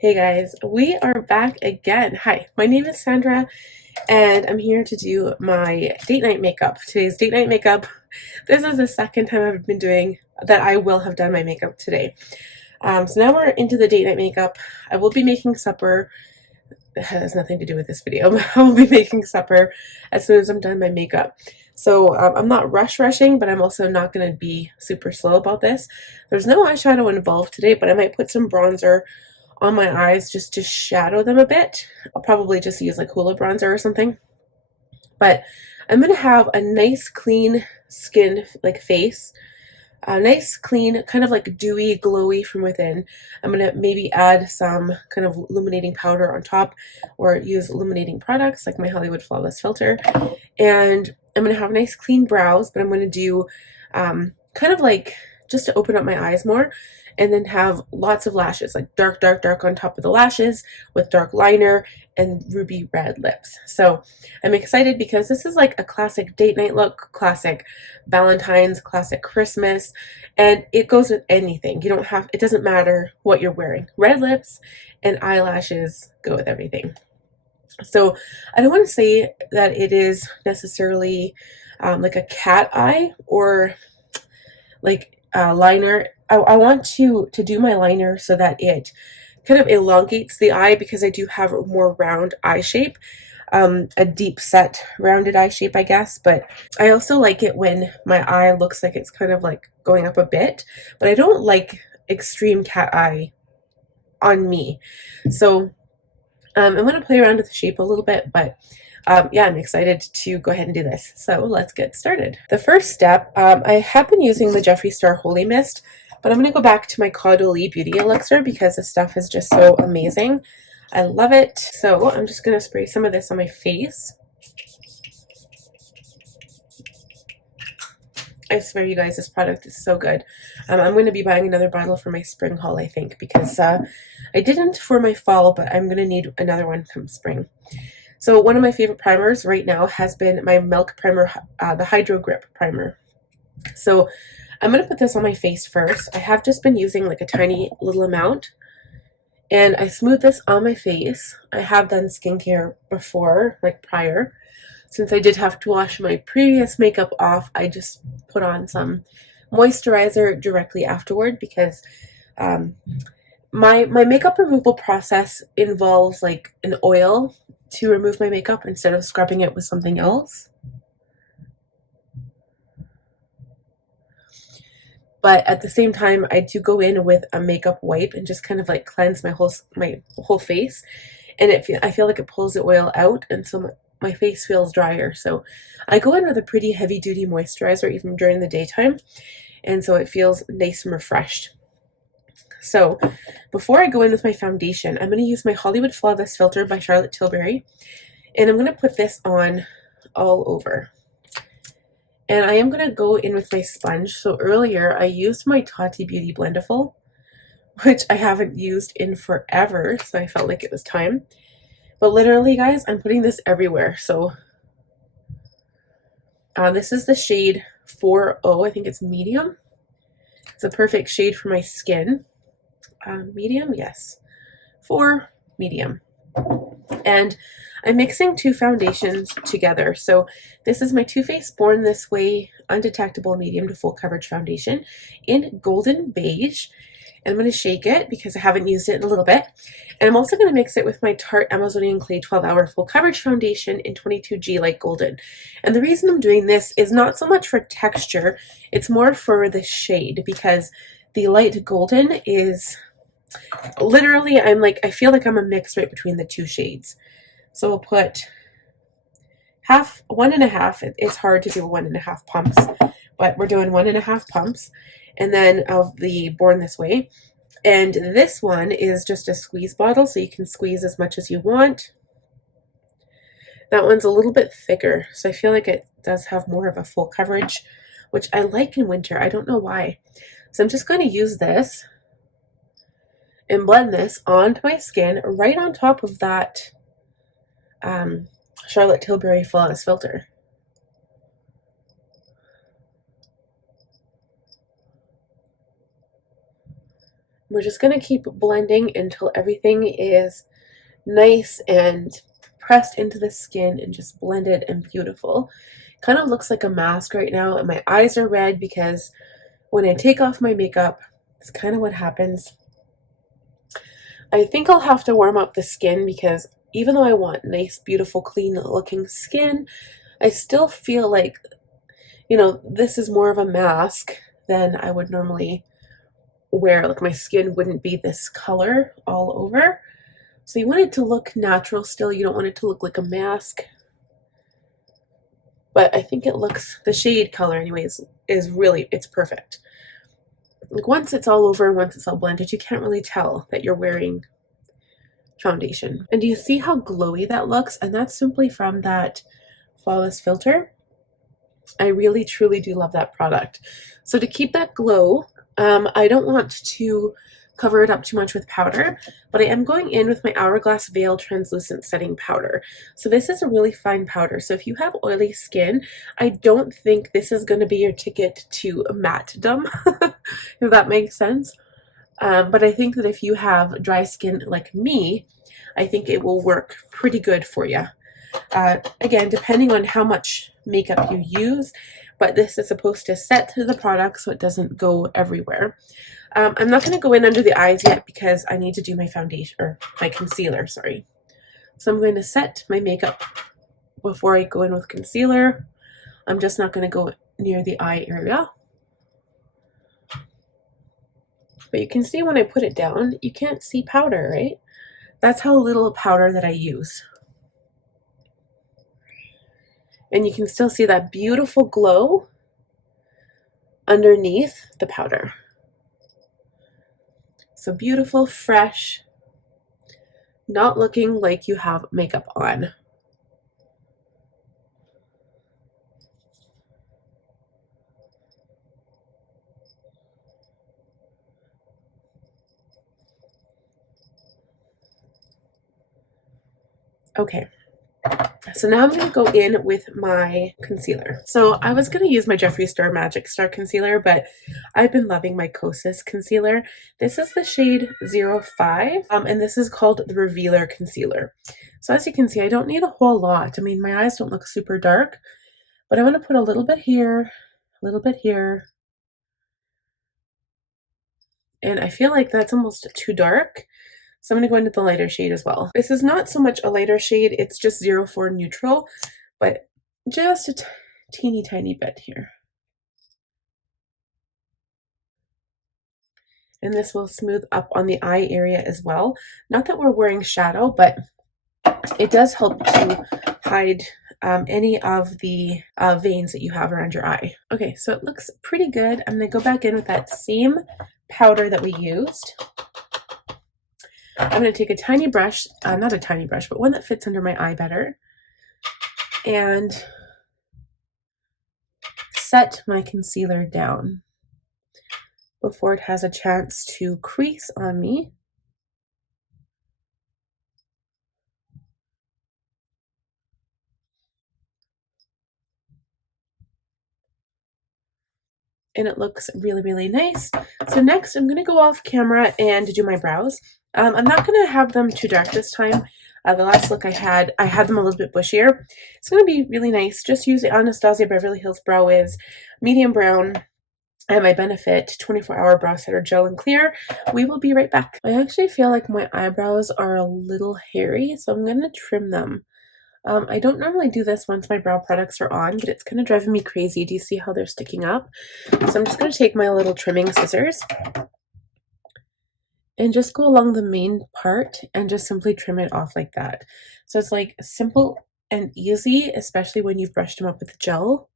Hey guys, we are back again. Hi, my name is Sandra and I'm here to do my date night makeup. Today's date night makeup. This is the second time I've been doing that I will have done my makeup today. So now we're into the date night makeup. I will be making supper. It has nothing to do with this video, but I will be making supper as soon as I'm done my makeup. So I'm not rushing, but I'm also not going to be super slow about this. There's no eyeshadow involved today, but I might put some bronzer on my eyes just to shadow them a bit. I'll probably just use like Hoola bronzer or something. But I'm going to have a nice clean skin, like face. A nice clean, kind of like dewy, glowy from within. I'm going to maybe add some kind of illuminating powder on top or use illuminating products like my Hollywood Flawless Filter. And I'm going to have nice clean brows, but I'm going to do kind of like just to open up my eyes more, and then have lots of lashes, like dark on top of the lashes with dark liner and ruby red lips. So I'm excited because this is like a classic date night look, classic Valentine's, classic Christmas, and it goes with anything. You don't have, it doesn't matter what you're wearing. Red lips and eyelashes go with everything. So I don't want to say that it is necessarily like a cat eye or like liner. I want to do my liner so that it kind of elongates the eye because I do have a more round eye shape, a deep set rounded eye shape, I guess. But I also like it when my eye looks like it's kind of like going up a bit, but I don't like extreme cat eye on me. So I'm going to play around with the shape a little bit, but yeah, I'm excited to go ahead and do this. So let's get started. The first step, I have been using the Jeffree Star Holy Mist, but I'm going to go back to my Caudal Beauty Elixir because this stuff is just so amazing. I love it. So I'm just going to spray some of this on my face. I swear, you guys, this product is so good. I'm going to be buying another bottle for my spring haul, I think, because I didn't for my fall, but I'm going to need another one come spring. So one of my favorite primers right now has been my Milk Primer, the Hydrogrip primer. So I'm going to put this on my face first. I have just been using like a tiny little amount, and I smooth this on my face. I have done skincare before, like prior. Since I did have to wash my previous makeup off, I just put on some moisturizer directly afterward because my makeup removal process involves like an oil to remove my makeup instead of scrubbing it with something else. But at the same time, I do go in with a makeup wipe and just kind of like cleanse my whole face, and I feel like it pulls the oil out, and so my face feels drier. So I go in with a pretty heavy duty moisturizer even during the daytime, and so it feels nice and refreshed. So before I go in with my foundation, I'm going to use my Hollywood Flawless Filter by Charlotte Tilbury, and I'm going to put this on all over. And I am going to go in with my sponge. So earlier I used my Tarte Beauty Blendiful, which I haven't used in forever, so I felt like it was time. But literally, guys, I'm putting this everywhere. So this is the shade 4O. I think it's medium. It's a perfect shade for my skin. Medium, yes. 4, medium. And I'm mixing two foundations together. So this is my Too Faced Born This Way Undetectable Medium to Full Coverage Foundation in Golden Beige. And I'm going to shake it because I haven't used it in a little bit. And I'm also going to mix it with my Tarte Amazonian Clay 12 Hour Full Coverage Foundation in 22G Light Golden. And the reason I'm doing this is not so much for texture, it's more for the shade, because the light golden is literally, I feel like I'm a mix right between the two shades. So we'll put half, 1.5. It's hard to do 1.5 pumps, but we're doing 1.5 pumps. And then of the Born This Way. And this one is just a squeeze bottle, so you can squeeze as much as you want. That one's a little bit thicker, so I feel like it does have more of a full coverage, which I like in winter. I don't know why. So I'm just going to use this and blend this onto my skin right on top of that Charlotte Tilbury Flawless Filter. we're just going to keep blending until everything is nice and pressed into the skin and just blended and beautiful. Kind of looks like a mask right now, and my eyes are red because when I take off my makeup, it's kind of what happens. I think I'll have to warm up the skin because even though I want nice, beautiful, clean looking skin, I still feel like, you know, this is more of a mask than I would normally wear. Like my skin wouldn't be this color all over. So you want it to look natural still. You don't want it to look like a mask. But I think it looks, the shade color anyways, is really, it's perfect. Like once it's all over, once it's all blended, you can't really tell that you're wearing foundation. And do you see how glowy that looks? And that's simply from that Flawless filter. I really truly do love that product. So to keep that glow, I don't want to cover it up too much with powder, but I am going in with my Hourglass Veil Translucent Setting Powder. So this is a really fine powder. So if you have oily skin, I don't think this is going to be your ticket to mattedom, if that makes sense. But I think that if you have dry skin like me, I think it will work pretty good for you. Again, depending on how much makeup you use, but this is supposed to set to the product so it doesn't go everywhere. I'm not going to go in under the eyes yet because I need to do my foundation, or my concealer, sorry. So I'm going to set my makeup before I go in with concealer. I'm just not going to go near the eye area. But you can see when I put it down, you can't see powder, right? That's how little powder that I use. And you can still see that beautiful glow underneath the powder. So beautiful, fresh, not looking like you have makeup on. Okay. So now I'm going to go in with my concealer. So I was going to use my Jeffree Star Magic Star concealer, but I've been loving my Kosas concealer. This is the shade 05, and this is called the Revealer Concealer. So as you can see, I don't need a whole lot. I mean, my eyes don't look super dark, but I want to put a little bit here, a little bit here. And I feel like that's almost too dark. So I'm going to go into the lighter shade as well. This is not so much a lighter shade, it's just 04 neutral, but just a teeny tiny bit here. And this will smooth up on the eye area as well. Not that we're wearing shadow, but it does help to hide any of the veins that you have around your eye. Okay, so it looks pretty good. I'm going to go back in with that same powder that we used. I'm going to take a tiny brush, not a tiny brush, but one that fits under my eye better, and set my concealer down before it has a chance to crease on me. And it looks really, really nice. So next I'm going to go off camera and do my brows. I'm not going to have them too dark this time. The last look I had them a little bit bushier. It's going to be really nice. Just use the Anastasia Beverly Hills Brow Wiz medium brown and my Benefit 24-hour brow setter gel and clear. We will be right back. I actually feel like my eyebrows are a little hairy, so I'm going to trim them. I don't normally do this once my brow products are on, but it's kind of driving me crazy. Do you see how they're sticking up? So I'm just going to take my little trimming scissors and just go along the main part and just simply trim it off like that. So it's like simple and easy, especially when you've brushed them up with gel.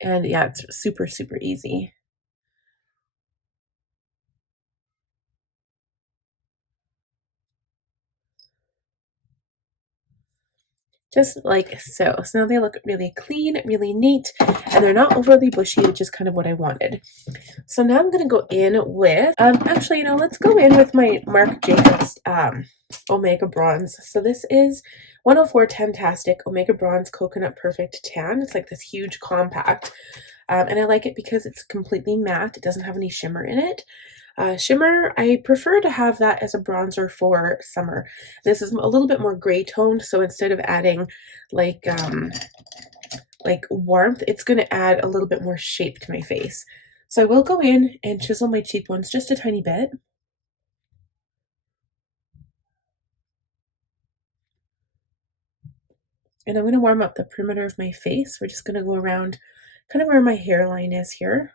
And yeah, it's super, super easy. Just like so. So now they look really clean, really neat, and they're not overly bushy, which is kind of what I wanted. So now I'm going to go in with, actually, you know, let's go in with my Marc Jacobs Omega Bronze. So this is 104 Tan-Tastic Omega Bronze Coconut Perfect Tan. It's like this huge compact. And I like it because it's completely matte. It doesn't have any shimmer in it. Shimmer, I prefer to have that as a bronzer for summer. This is a little bit more gray toned, so instead of adding like warmth, it's going to add a little bit more shape to my face. So I will go in and chisel my cheekbones just a tiny bit. And I'm going to warm up the perimeter of my face. We're just going to go around kind of where my hairline is here.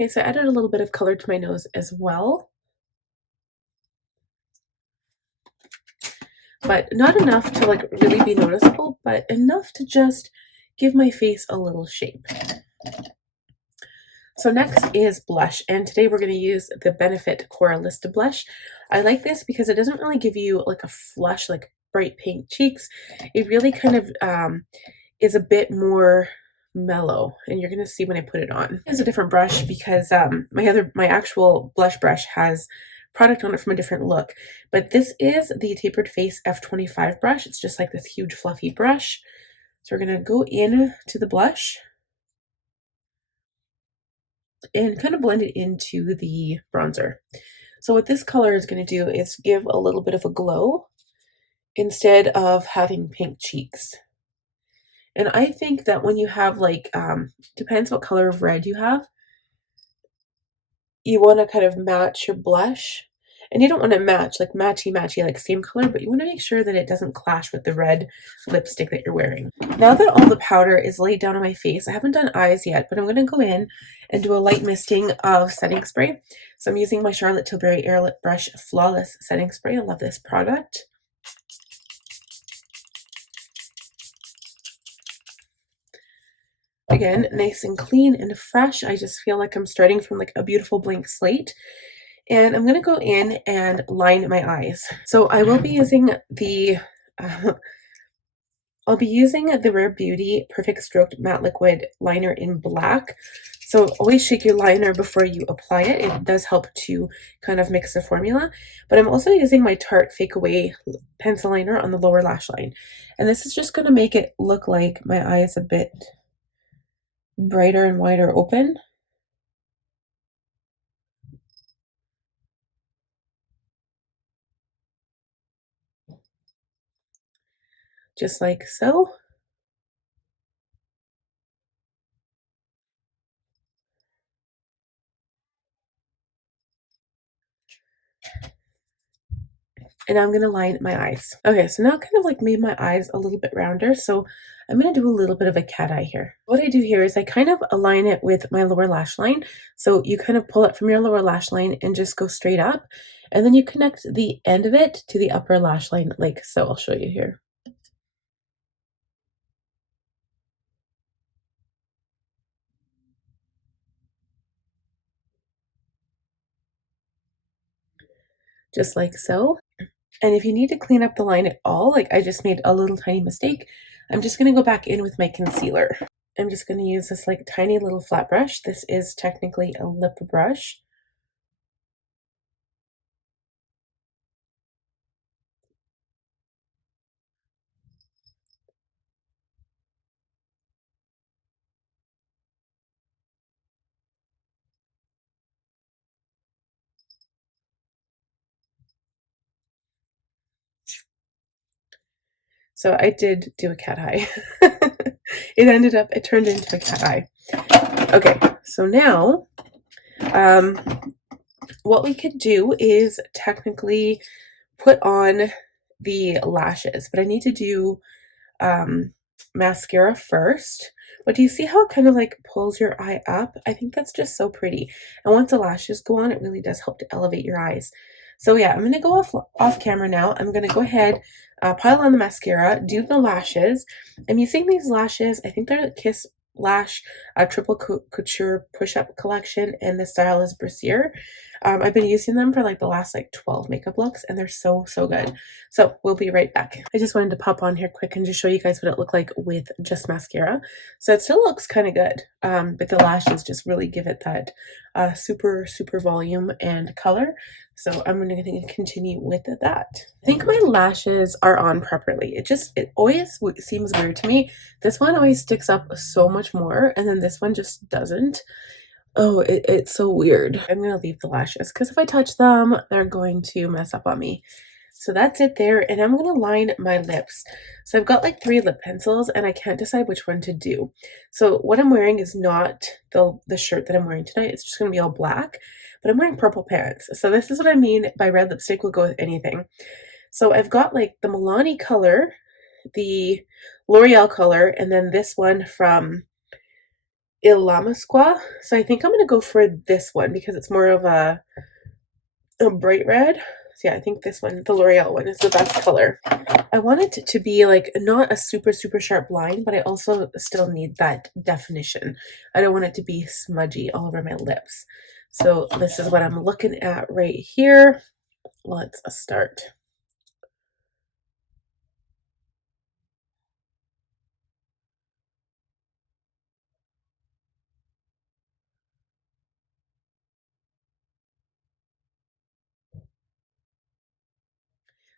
Okay, so I added a little bit of color to my nose as well. But not enough to like really be noticeable, but enough to just give my face a little shape. So next is blush, and today we're going to use the Benefit Coralista blush. I like this because it doesn't really give you like a flush, like bright pink cheeks. It really kind of is a bit more mellow, and you're going to see when I put it on. It's a different brush because my actual blush brush has product on it from a different look, but this is the Tapered Face F25 brush. It's just like this huge fluffy brush. So we're going to go in to the blush and kind of blend it into the bronzer. So what this color is going to do is give a little bit of a glow instead of having pink cheeks. And I think that when you have like, depends what color of red you have, you want to kind of match your blush. And you don't want to match like matchy like same color, but you want to make sure that it doesn't clash with the red lipstick that you're wearing. Now that all the powder is laid down on my face, I haven't done eyes yet, but I'm going to go in and do a light misting of setting spray. So I'm using my Charlotte Tilbury Air Lip Brush Flawless Setting Spray. I love this product. Again, nice and clean and fresh. I just feel like I'm starting from like a beautiful blank slate. And I'm going to go in and line my eyes. So I will be using the Rare Beauty Perfect Stroked Matte Liquid Liner in black. So always shake your liner before you apply it. It does help to kind of mix the formula. But I'm also using my Tarte Fake Away pencil liner on the lower lash line. And this is just going to make it look like my eye is a bit brighter and wider open. Just like so. And I'm going to line my eyes. Okay, so now I kind of like made my eyes a little bit rounder, so I'm going to do a little bit of a cat eye here. What I do here is I kind of align it with my lower lash line. So you kind of pull it from your lower lash line and just go straight up. And then you connect the end of it to the upper lash line like so. I'll show you here. Just like so. And if you need to clean up the line at all, like I just made a little tiny mistake, I'm just going to go back in with my concealer. I'm just going to use this like tiny little flat brush. This is technically a lip brush. So I did do a cat eye. It turned into a cat eye. Okay, so now what we could do is technically put on the lashes, but I need to do mascara first. But do you see how it kind of like pulls your eye up? I think that's just so pretty. And once the lashes go on, it really does help to elevate your eyes. So yeah, I'm going to go off camera now. I'm going to go ahead, pile on the mascara, do the lashes. I'm using these lashes. I think they're Kiss Lash Triple Couture Push-Up Collection, and the style is Brassiere. I've been using them for like the last like 12 makeup looks, and they're so good. So we'll be right back. I just wanted to pop on here quick and just show you guys what it looked like with just mascara. So it still looks kind of good, but the lashes just really give it that super volume and color. So I'm going to continue with that. I think my lashes are on properly. It always seems weird to me. This one always sticks up so much more, and then this one just doesn't. Oh, it's so weird. I'm going to leave the lashes because if I touch them, they're going to mess up on me. So that's it there, and I'm going to line my lips. So I've got like 3 lip pencils, and I can't decide which one to do. So what I'm wearing is not the shirt that I'm wearing tonight. It's just going to be all black, but I'm wearing purple pants. So this is what I mean by red lipstick will go with anything. So I've got like the Milani color, the L'Oreal color, and then this one from Il Lamasqua. So I think I'm going to go for this one because it's more of a bright red. So yeah, I think this one, the L'Oreal one, is the best color. I want it to be like not a super sharp line, but I also still need that definition. I don't want it to be smudgy all over my lips. So this is what I'm looking at right here. Let's start.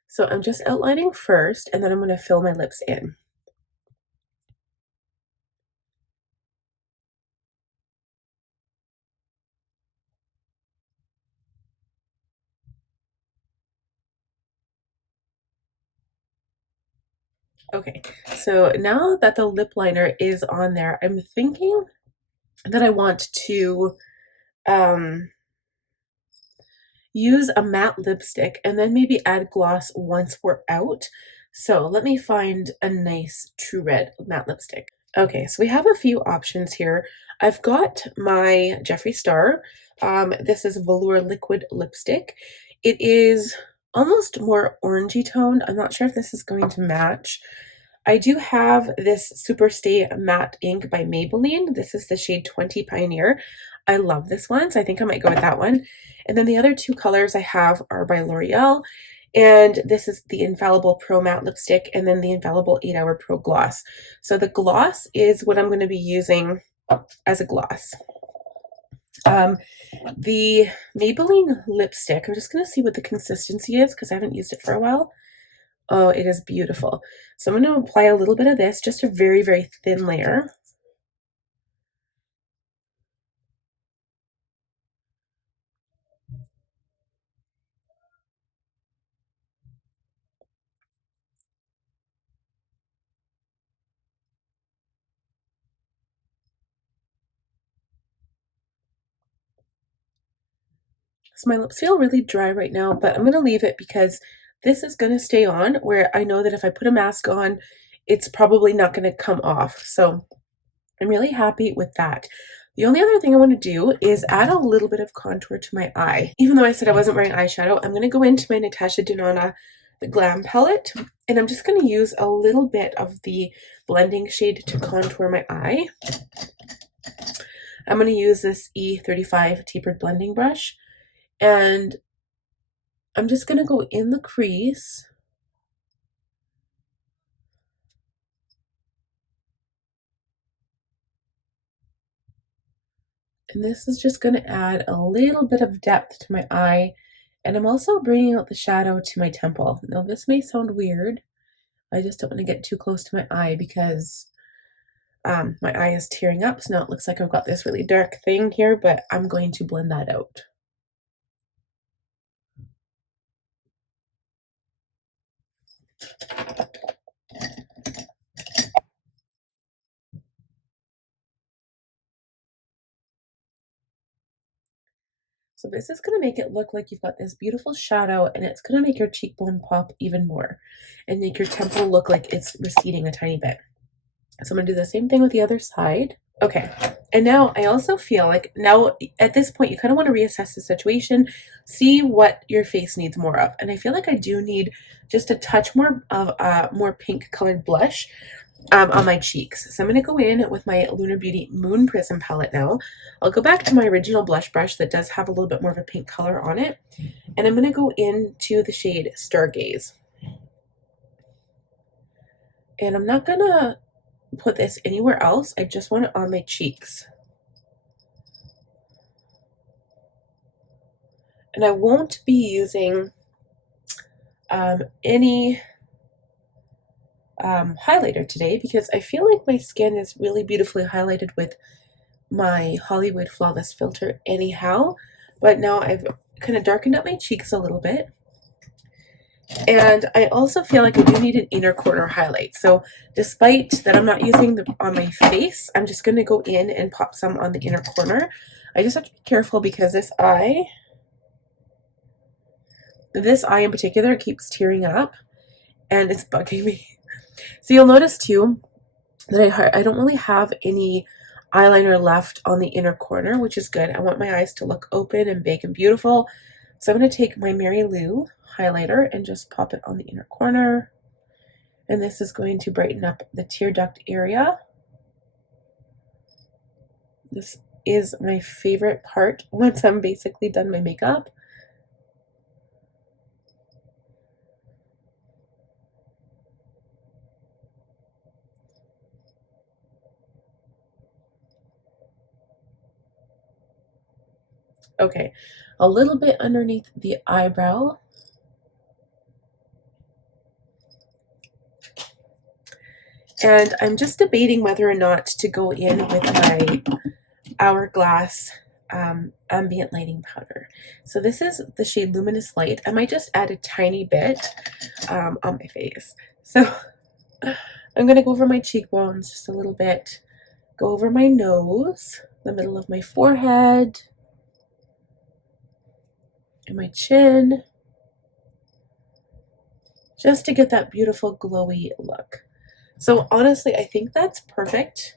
So I'm just outlining first, and then I'm going to fill my lips in. Okay, so now that the lip liner is on there, I'm thinking that I want to use a matte lipstick and then maybe add gloss once we're out. So let me find a nice true red matte lipstick. Okay, so we have a few options here. I've got my Jeffree Star. This is Velour Liquid Lipstick. It is almost more orangey toned. I'm not sure if this is going to match. I do have this Superstay Matte Ink by Maybelline. This is the shade 20 Pioneer. I love this one, so I think I might go with that one. And then the other 2 colors I have are by L'Oreal. And this is the Infallible Pro Matte Lipstick, and then the Infallible 8-Hour Pro Gloss. So the gloss is what I'm going to be using as a gloss. The Maybelline lipstick, I'm just going to see what the consistency is because I haven't used it for a while. Oh, it is beautiful. So I'm going to apply a little bit of this, just a very thin layer. So my lips feel really dry right now, but I'm going to leave it because this is going to stay on, where I know that if I put a mask on, it's probably not going to come off. So I'm really happy with that. The only other thing I want to do is add a little bit of contour to my eye. Even though I said I wasn't wearing eyeshadow, I'm going to go into my Natasha Denona, the Glam palette, and I'm just going to use a little bit of the blending shade to contour my eye. I'm going to use this E35 tapered blending brush, and I'm just going to go in the crease. And this is just going to add a little bit of depth to my eye. And I'm also bringing out the shadow to my temple. Now this may sound weird. I just don't want to get too close to my eye because my eye is tearing up. So now it looks like I've got this really dark thing here, but I'm going to blend that out. So this is going to make it look like you've got this beautiful shadow, and it's going to make your cheekbone pop even more and make your temple look like it's receding a tiny bit. So I'm going to do the same thing with the other side. Okay, and now I also feel like now at this point you kind of want to reassess the situation, see what your face needs more of. And I feel like I do need just a touch more of more pink colored blush on my cheeks. So I'm going to go in with my Lunar Beauty Moon Prism palette now. I'll go back to my original blush brush that does have a little bit more of a pink color on it. And I'm going to go into the shade Stargaze. And I'm not going to put this anywhere else. I just want it on my cheeks. And I won't be using any highlighter today because I feel like my skin is really beautifully highlighted with my Hollywood Flawless filter anyhow. But now I've kind of darkened up my cheeks a little bit. And I also feel like I do need an inner corner highlight. So despite that I'm not using them on my face, I'm just going to go in and pop some on the inner corner. I just have to be careful because this eye in particular keeps tearing up and it's bugging me. So you'll notice too that I don't really have any eyeliner left on the inner corner, which is good. I want my eyes to look open and big and beautiful. So I'm going to take my Mary Lou highlighter and just pop it on the inner corner. And this is going to brighten up the tear duct area. This is my favorite part once I'm basically done my makeup. Okay, a little bit underneath the eyebrow. And I'm just debating whether or not to go in with my Hourglass Ambient Lighting Powder. So this is the shade Luminous Light. I might just add a tiny bit on my face. So I'm going to go over my cheekbones just a little bit, go over my nose, the middle of my forehead, and my chin, just to get that beautiful glowy look. So honestly, I think that's perfect.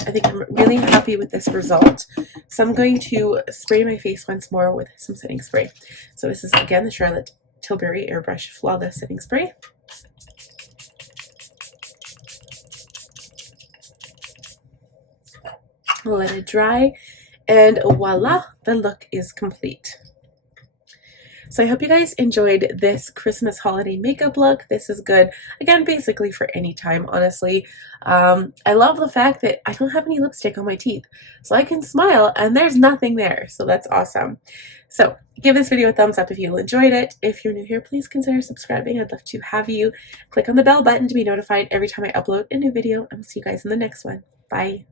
I think I'm really happy with this result. So I'm going to spray my face once more with some setting spray. So this is again the Charlotte Tilbury Airbrush Flawless Setting Spray. Let it dry, and voila, the look is complete. So I hope you guys enjoyed this Christmas holiday makeup look. This is good, again, basically for any time, honestly. I love the fact that I don't have any lipstick on my teeth, so I can smile and there's nothing there, so that's awesome. So give this video a thumbs up if you enjoyed it. If you're new here, please consider subscribing. I'd love to have you. Click on the bell button to be notified every time I upload a new video, and we'll see you guys in the next one. Bye.